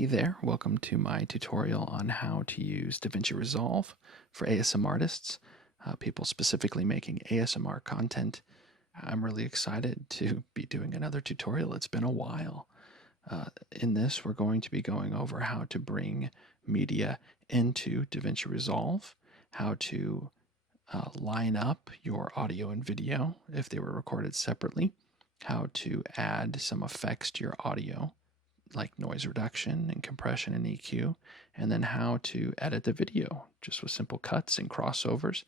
Hey there, welcome to my tutorial on how to use DaVinci Resolve for ASMRtists, people specifically making ASMR content. I'm really excited to be doing another tutorial. It's been a while. In this, we're going to be going over how to bring media into DaVinci Resolve, how to line up your audio and video if they were recorded separately, how to add some effects to your audio, like noise reduction and compression and EQ, and then how to edit the video just with simple cuts and crossovers,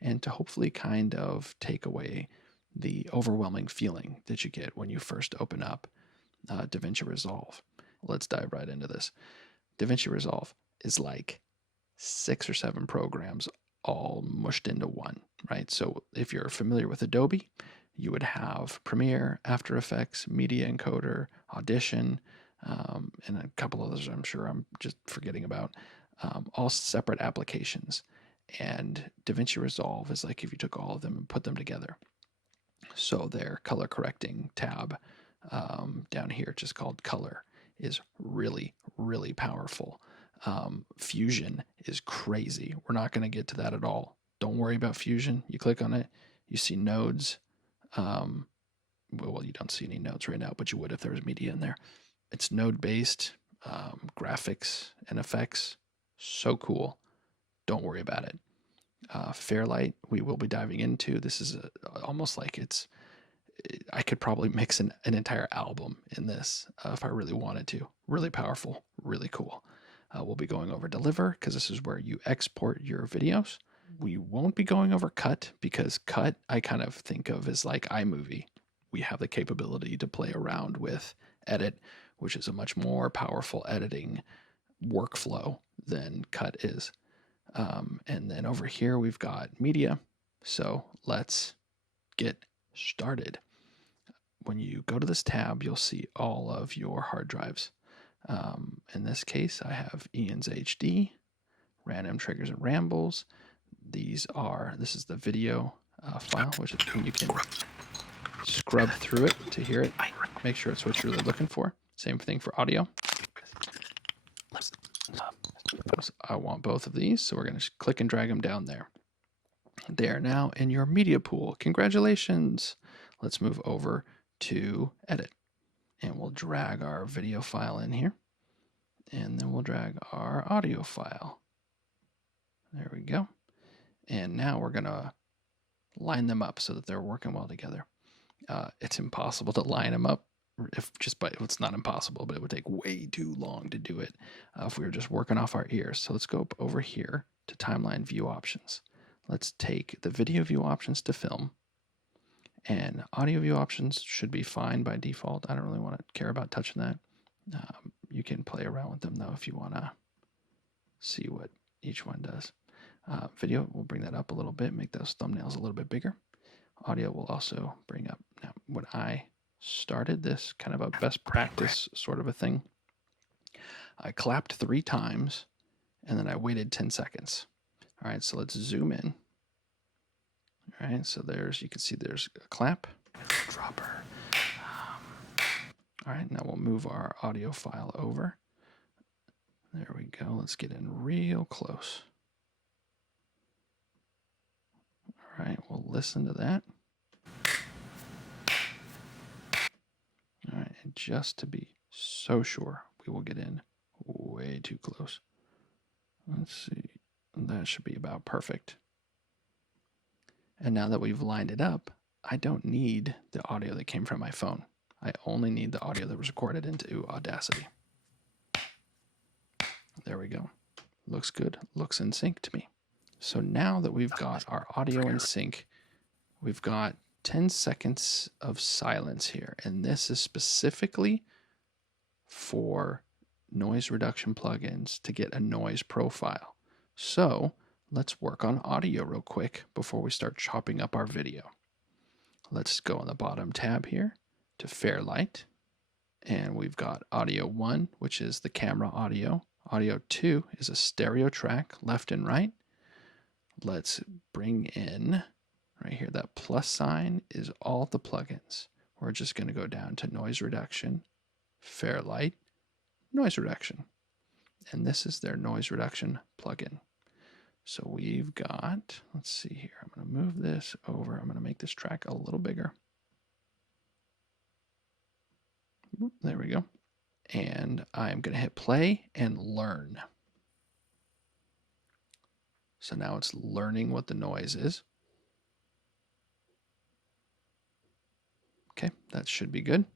and to hopefully kind of take away the overwhelming feeling that you get when you first open up DaVinci Resolve. Let's dive right into this. DaVinci Resolve is like 6 or 7 programs all mushed into one, right? So if you're familiar with Adobe, you would have Premiere, After Effects, Media Encoder, Audition, and a couple others I'm sure I'm just forgetting about, all separate applications. And DaVinci Resolve is like if you took all of them and put them together. So their color correcting tab down here, just called Color, is really, really powerful. Fusion is crazy. We're not going to get to that at all. Don't worry about Fusion. You click on it, you see nodes. Well, you don't see any nodes right now, but you would if there was media in there. It's node-based graphics and effects. So cool. Don't worry about it. Fairlight, we will be diving into. This is almost like I could probably mix an entire album in this if I really wanted to. Really powerful, really cool. We'll be going over Deliver because this is where you export your videos. We won't be going over Cut because Cut I kind of think of as like iMovie. We have the capability to play around with Edit, which is a much more powerful editing workflow than Cut is. And then over here we've got Media. So let's get started. When you go to this tab, you'll see all of your hard drives. In this case, I have Ian's HD, Random Triggers and Rambles. This is the video file, which is, you can scrub through it to hear it, make sure it's what you're really looking for. Same thing for audio. I want both of these, so we're going to click and drag them down there. They are now in your media pool. Congratulations. Let's move over to edit, and we'll drag our video file in here, and then we'll drag our audio file. There we go. And now we're going to line them up so that they're working well together. It's impossible to line them up. It's not impossible, but it would take way too long to do it if we were just working off our ears. So let's go over here to timeline view options. Let's take the video view options to film, and audio view options should be fine by default. I don't really want to care about touching that. You can play around with them though if you want to see what each one does. Video, we'll bring that up a little bit, make those thumbnails a little bit bigger. Audio will also bring up. Now, when I started this, kind of a best practice sort of a thing, I clapped 3 times and then I waited 10 seconds. All right, so let's zoom in. All right, so you can see there's a clap, dropper. All right, now we'll move our audio file over. There we go. Let's get in real close. All right, we'll listen to that. All right, and just to be so sure, we will get in way too close. Let's see, that should be about perfect. And now that we've lined it up, I don't need the audio that came from my phone. I only need the audio that was recorded into Audacity. There we go. Looks good, looks in sync to me. So now that we've got our audio in sync, we've got 10 seconds of silence here, and this is specifically for noise reduction plugins to get a noise profile. So let's work on audio real quick before we start chopping up our video. Let's go on the bottom tab here to Fairlight, and we've got audio 1, which is the camera audio. Audio 2 is a stereo track, left and right. Let's bring in right here, that plus sign is all the plugins. We're just going to go down to noise reduction, Fairlight, noise reduction. And this is their noise reduction plugin. So we've got, let's see here, I'm going to move this over. I'm going to make this track a little bigger. There we go. And I'm going to hit play and learn. So now it's learning what the noise is. Okay, that should be good.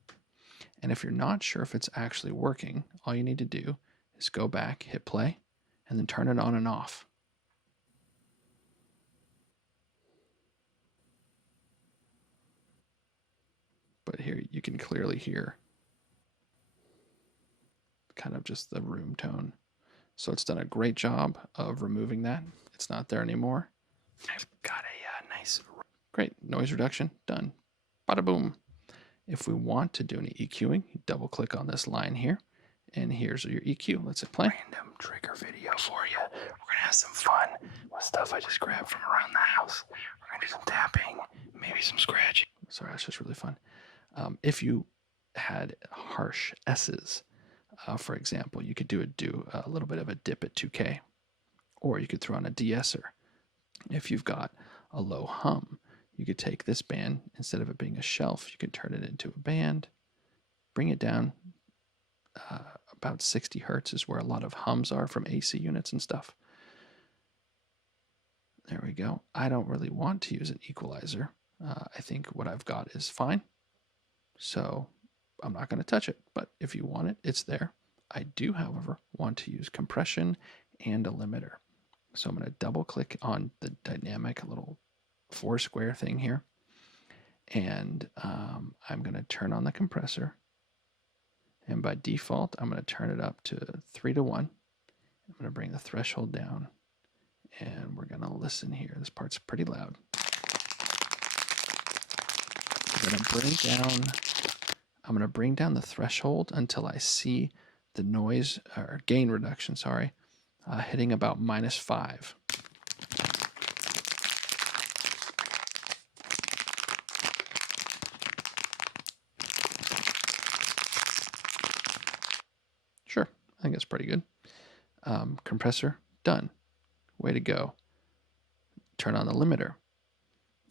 And if you're not sure if it's actually working, all you need to do is go back, hit play, and then turn it on and off. But here you can clearly hear kind of just the room tone. So it's done a great job of removing that. It's not there anymore. I've got a nice, great noise reduction done. Bada boom. If we want to do any EQing, you double click on this line here, and here's your EQ. Let's hit play. Random trigger video for you. We're gonna have some fun with stuff I just grabbed from around the house. We're gonna do some tapping, maybe some scratching. Sorry, that's just really fun. If you had harsh S's, for example, you could do a little bit of a dip at 2K, or you could throw on a de-esser. If you've got a low hum, you could take this band, instead of it being a shelf, you could turn it into a band, bring it down about 60 hertz is where a lot of hums are from AC units and stuff. There we go. I don't really want to use an equalizer. I think what I've got is fine. So I'm not going to touch it, but if you want it, it's there. I do, however, want to use compression and a limiter. So I'm going to double click on the dynamic little 4 square thing here. And I'm going to turn on the compressor. And by default, I'm going to turn it up to 3:1. I'm going to bring the threshold down. And we're going to listen here. This part's pretty loud. I'm going to bring down the threshold until I see the noise, or gain reduction, sorry, hitting about -5. Sure, I think that's pretty good. Compressor, done. Way to go. Turn on the limiter.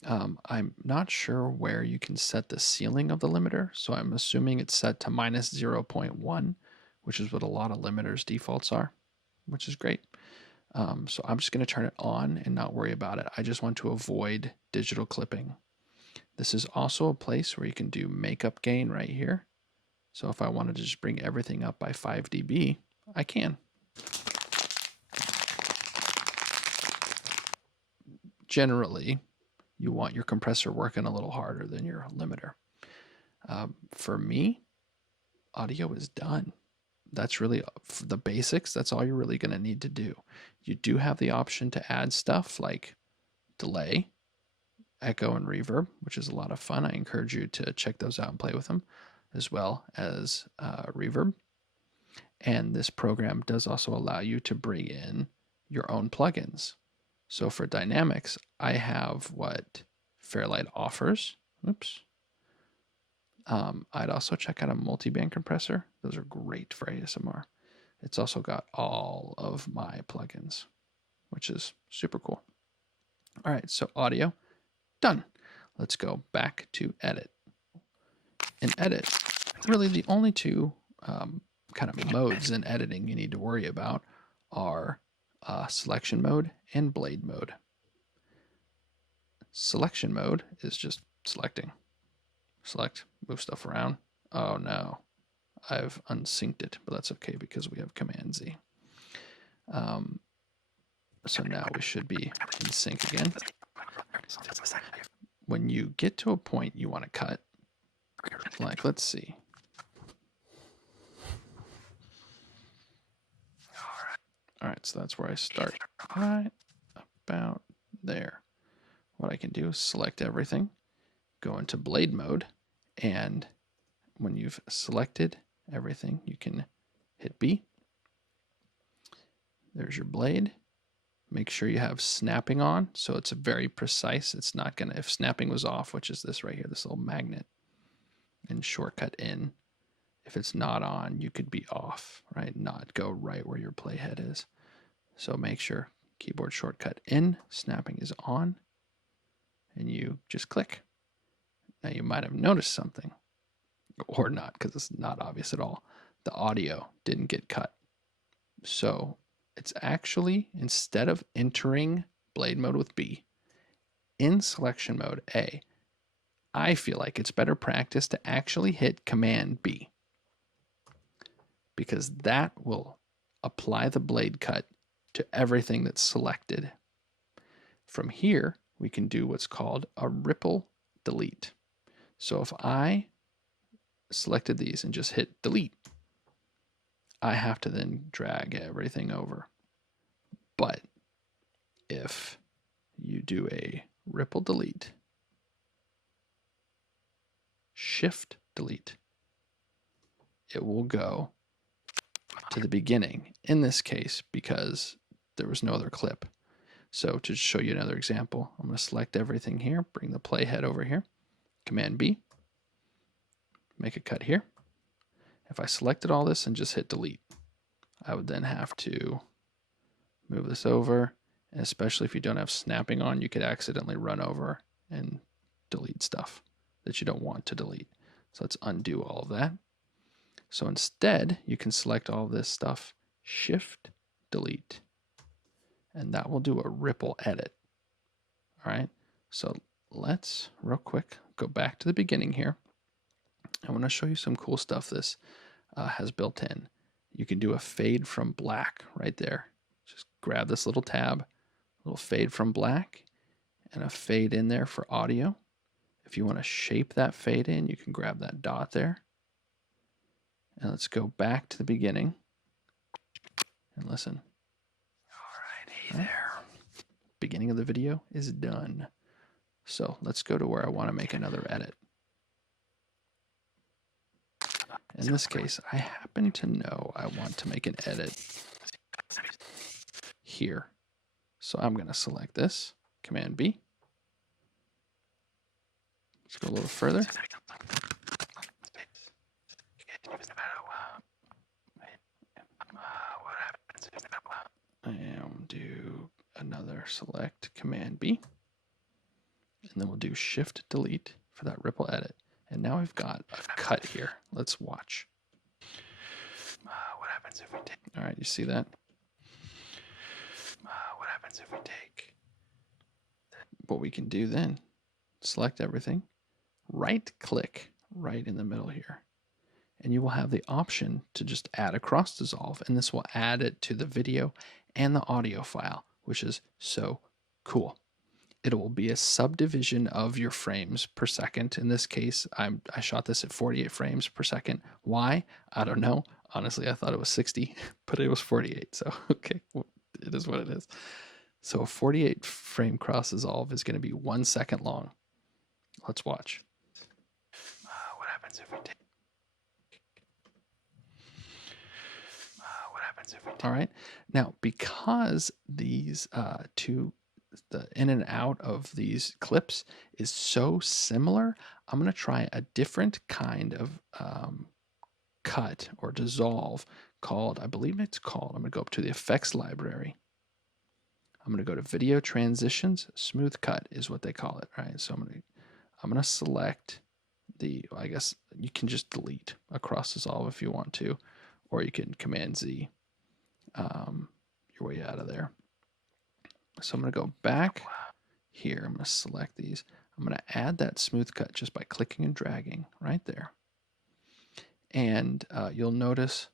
I'm not sure where you can set the ceiling of the limiter, so I'm assuming it's set to -0.1, which is what a lot of limiters defaults are, which is great. So I'm just going to turn it on and not worry about it. I just want to avoid digital clipping. This is also a place where you can do makeup gain right here. So if I wanted to just bring everything up by 5 dB, I can. Generally, you want your compressor working a little harder than your limiter. For me, audio is done. That's really the basics. That's all you're really going to need to do. You do have the option to add stuff like delay, echo, and reverb, which is a lot of fun. I encourage you to check those out and play with them, as well as reverb. And this program does also allow you to bring in your own plugins. So for dynamics, I have what Fairlight offers. Oops. I'd also check out a multi-band compressor. Those are great for ASMR. It's also got all of my plugins, which is super cool. All right, so audio, done. Let's go back to edit. In edit, really the only two kind of modes in editing you need to worry about are selection mode and blade mode. Selection mode is just selecting. Select, move stuff around. Oh no, I've unsynced it, but that's okay because we have Command Z. So now we should be in sync again. When you get to a point you want to cut, like let's see. All right, so that's where I start, right about there. What I can do is select everything, go into blade mode, and when you've selected everything, you can hit B. There's your blade. Make sure you have snapping on, so it's very precise. It's not gonna, if snapping was off, which is this right here, this little magnet, and shortcut in, if it's not on, you could be off, right? Not go right where your playhead is. So make sure keyboard shortcut in, snapping is on, and you just click. Now you might have noticed something, or not, because it's not obvious at all. The audio didn't get cut. So it's actually, instead of entering blade mode with B, in selection mode A, I feel like it's better practice to actually hit Command B, because that will apply the blade cut to everything that's selected. From here, we can do what's called a ripple delete. So if I selected these and just hit delete, I have to then drag everything over. But if you do a ripple delete, shift delete, it will go to the beginning in this case because there was no other clip. So to show you another example, I'm going to select everything here, bring the playhead over here, Command B, make a cut here. If I selected all this and just hit delete, I would then have to move this over, and especially if you don't have snapping on, you could accidentally run over and delete stuff that you don't want to delete. So let's undo all of that. So instead, you can select all this stuff, shift delete, and that will do a ripple edit. All right, so let's real quick go back to the beginning here. I want to show you some cool stuff this has built in. You can do a fade from black right there. Just grab this little tab, little fade from black, and a fade in there for audio. If you want to shape that fade in, you can grab that dot there. And let's go back to the beginning and listen. All right, hey there. Beginning of the video is done. So let's go to where I want to make another edit. In this case, I happen to know I want to make an edit here. So I'm going to select this, Command B. Let's go a little further. And do another select, Command B. And then we'll do Shift Delete for that ripple edit. And now we've got a cut here. Let's watch. What happens if we take... All right, you see that? What happens if we take... What we can do then, select everything, right-click right in the middle here. And you will have the option to just add a cross dissolve, and this will add it to the video and the audio file, which is so cool. It will be a subdivision of your frames per second. In this case, I shot this at 48 frames per second. Why? I don't know. Honestly, I thought it was 60, but it was 48. So, okay, well, it is what it is. So a 48 frame cross dissolve is going to be 1 second long. Let's watch. What happens if we take... What happens if we take... All right. Now, because these the in and out of these clips is so similar, I'm going to try a different kind of cut or dissolve called, I believe it's called, I'm going to go up to the effects library. I'm going to go to video transitions. Smooth cut is what they call it, right? So I'm going to select the, I guess you can just delete a cross dissolve if you want to, or you can Command Z your way out of there. So I'm going to go back here. I'm going to select these. I'm going to add that smooth cut just by clicking and dragging right there. And you'll notice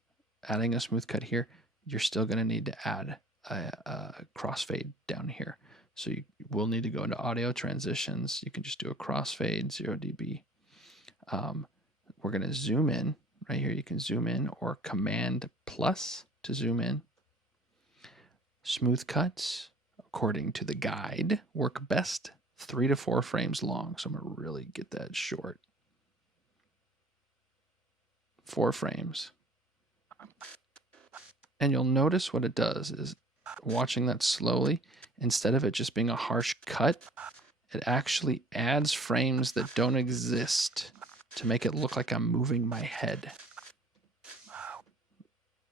adding a smooth cut here, you're still going to need to add a crossfade down here. So you will need to go into audio transitions. You can just do a crossfade, 0 dB. We're going to zoom in right here. You can zoom in or Command plus to zoom in. Smooth cuts, according to the guide, work best 3 to 4 frames long. So I'm going to really get that short. 4 frames. And you'll notice what it does is, watching that slowly, instead of it just being a harsh cut, it actually adds frames that don't exist to make it look like I'm moving my head.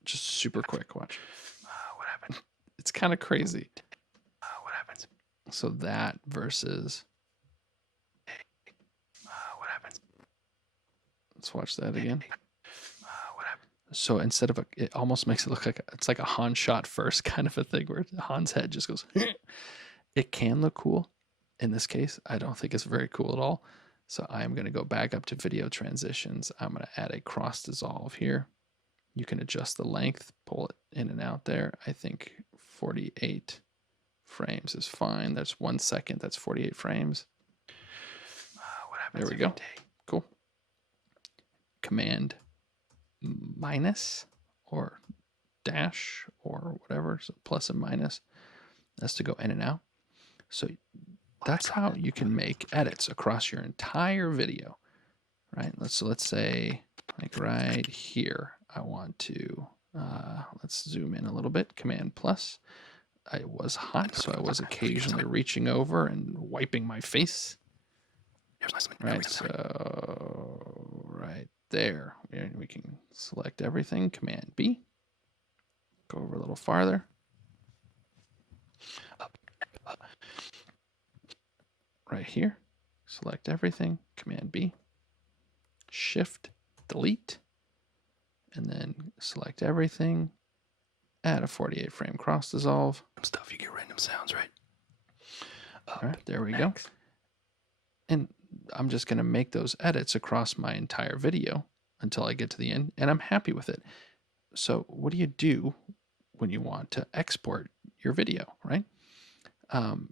just super quick. Watch. What happened? It's kind of crazy. What happens? So that versus. What happens? Let's watch that again. What happened? So instead of it almost makes it look like it's like a Han shot first kind of a thing where Han's head just goes. It can look cool. In this case, I don't think it's very cool at all. So I'm going to go back up to video transitions. I'm going to add a cross dissolve here. You can adjust the length, pull it in and out there. I think 48 frames is fine. That's 1 second. That's 48 frames. There we go. Cool. Command minus or dash or whatever, so plus and minus. That's to go in and out. So that's how you can make edits across your entire video, right? Let's say like right here, I want to, let's zoom in a little bit, Command plus. I was hot, so I was occasionally reaching over and wiping my face. Right, so right there, we can select everything, Command B. Go over a little farther. Right here, select everything, Command B. Shift, delete, and then select everything. Add a 48 frame cross dissolve. Stuff, you get random sounds, right? All right, there we go. And I'm just going to make those edits across my entire video until I get to the end, and I'm happy with it. So what do you do when you want to export your video, right?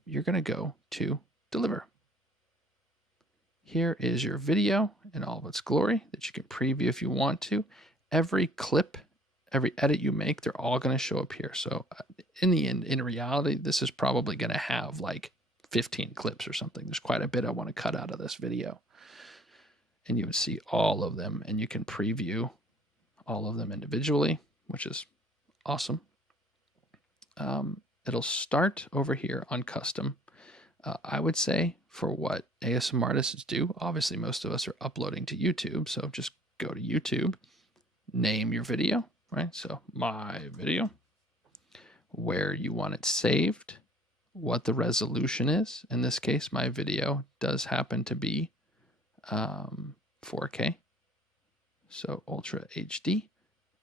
You're going to go to Deliver. Here is your video in all of its glory that you can preview if you want to. Every clip, every edit you make, they're all going to show up here. So in the end, in reality, this is probably going to have like 15 clips or something. There's quite a bit I want to cut out of this video. And you would see all of them, and you can preview all of them individually, which is awesome. It'll start over here on custom. I would say for what ASMRtists do, obviously most of us are uploading to YouTube, so just go to YouTube, name your video, right? So my video, where you want it saved, what the resolution is. In this case, my video does happen to be 4K, so Ultra HD.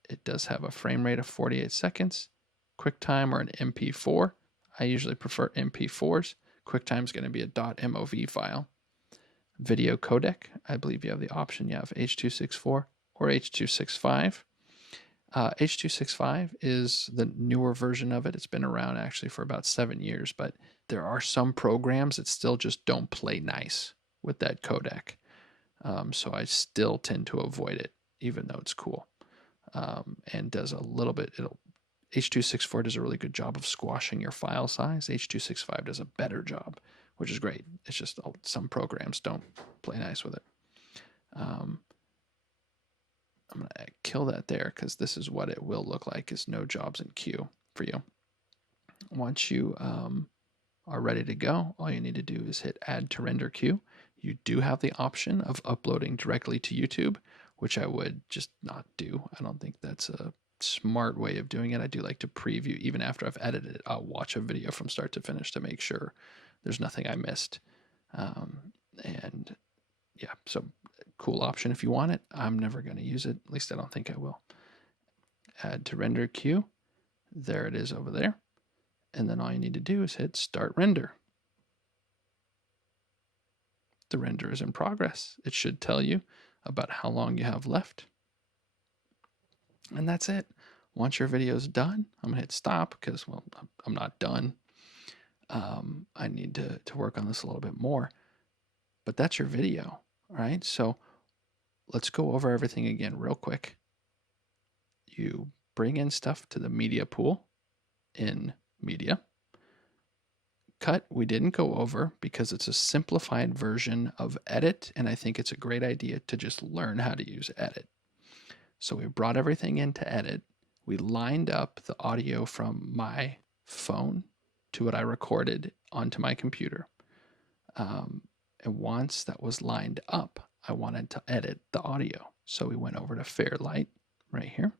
It does have a frame rate of 48 seconds. QuickTime or an MP4. I usually prefer MP4s. QuickTime is going to be a .mov file. Video codec, I believe you have the option. You have H.264 or H.265. H.265 is the newer version of it. It's been around actually for about 7 years, but there are some programs that still just don't play nice with that codec. So I still tend to avoid it, even though it's cool. And does a little bit, H.264 does a really good job of squashing your file size. H.265 does a better job, which is great. It's just some programs don't play nice with it. I'm going to kill that there because this is what it will look like, is no jobs in queue for you. Once you are ready to go, all you need to do is hit Add to Render Queue. You do have the option of uploading directly to YouTube, which I would just not do. I don't think that's a smart way of doing it. I do like to preview even after I've edited it. I'll watch a video from start to finish to make sure there's nothing I missed. And yeah, so cool option if you want it. I'm never going to use it. At least I don't think I will. Add to render queue. There it is over there. And then all you need to do is hit Start Render. The render is in progress. It should tell you about how long you have left. And that's it. Once your video is done, I'm going to hit stop because, well, I'm not done. I need to work on this a little bit more. But that's your video, all right? So let's go over everything again real quick. You bring in stuff to the media pool in Media. Cut, we didn't go over because it's a simplified version of Edit, and I think it's a great idea to just learn how to use Edit. So we brought everything into Edit. We lined up the audio from my phone to what I recorded onto my computer. And once that was lined up, I wanted to edit the audio. So we went over to Fairlight right here.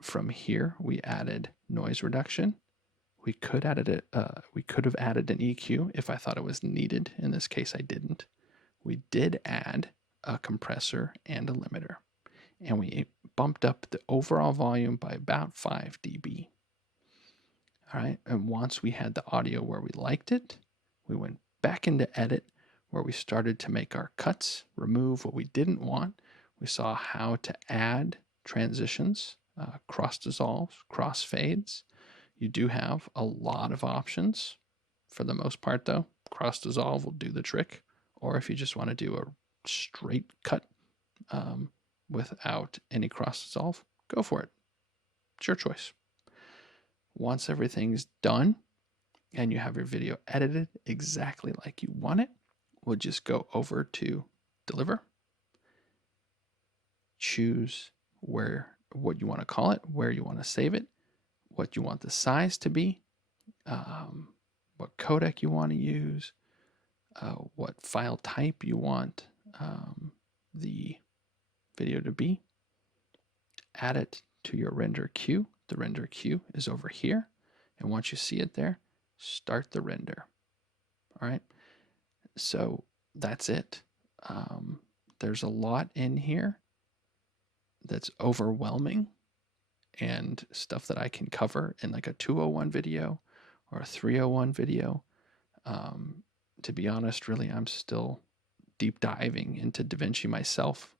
from here, we added noise reduction. We could have added an EQ if I thought it was needed. In this case, I didn't. We did add a compressor and a limiter, and we bumped up the overall volume by about 5 dB. All right, and once we had the audio where we liked it, we went back into edit where we started to make our cuts, remove what we didn't want. We saw how to add transitions, cross dissolves, cross fades. You do have a lot of options. For the most part, though, cross dissolve will do the trick. Or if you just want to do a straight cut without any cross dissolve, go for it. It's your choice. Once everything's done and you have your video edited exactly like you want it, we'll just go over to deliver, choose what you want to call it, where you want to save it, what you want the size to be, what codec you want to use, what file type you want the video to be. Add it to your render queue. The render queue is over here. And once you see it there, start the render. All right. So that's it. There's a lot in here that's overwhelming and stuff that I can cover in like a 201 video or a 301 video. To be honest, really, I'm still deep diving into DaVinci myself.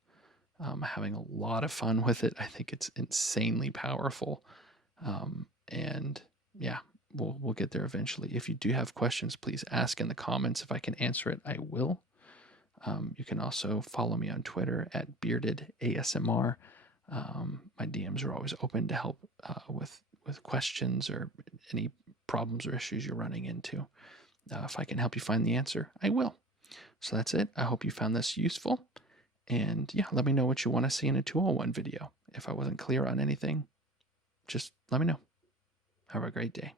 Having a lot of fun with it. I think it's insanely powerful. And yeah, we'll get there eventually. If you do have questions, please ask in the comments. If I can answer it, I will. You can also follow me on Twitter at beardedasmr. My DMs are always open to help with questions or any problems or issues you're running into. If I can help you find the answer, I will. So that's it. I hope you found this useful. And yeah, let me know what you want to see in a 201 video. If I wasn't clear on anything, just let me know. Have a great day.